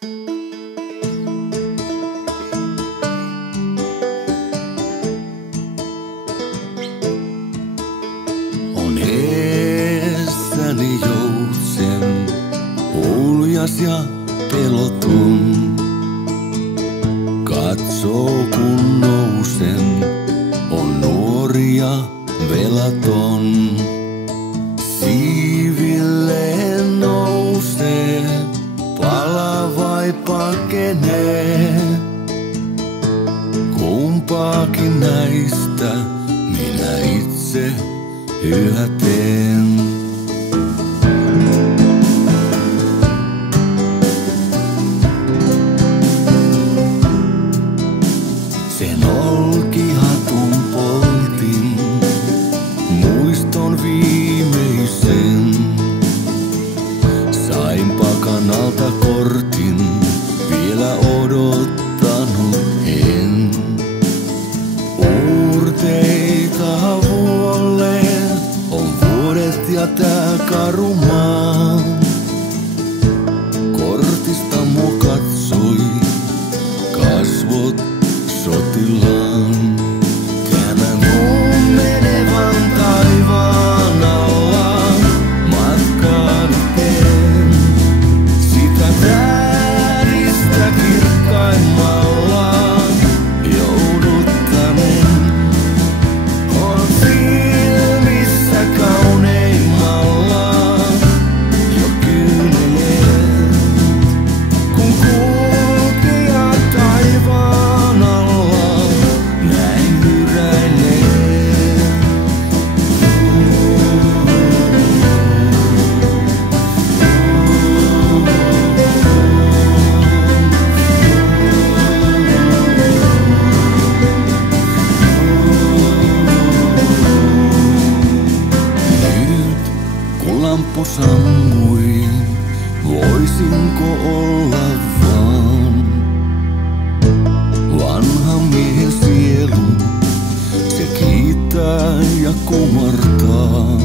On eessäni joutsen, uljas ja peloton. Katsoo kun nousen, on nuori ja velaton. Siivilleen nousee, pala vai pakenee. Kumpaakin näistä minä itse yhä teen. Sen olkihatun poltin, muiston viimeisen. Sain pakanalta kortin, vielä odottanut en. Uurteita vuolleen, on vuodet ja tää karu maa. Kortista mua katsoi, kasvot sotilaan. Käännän mun menevän taivaan alla, matkaani teen. Sitä vääristä kirkkaimmalla jouduttanen. On filmissä kauneimmalla jo kyyneleet. Kun kulkija taivaan alla näin hyräilee. Nyt kun lamppu sammui, voisinko olla vaan vanhan miehen sielu, se kiittää ja kumartaa.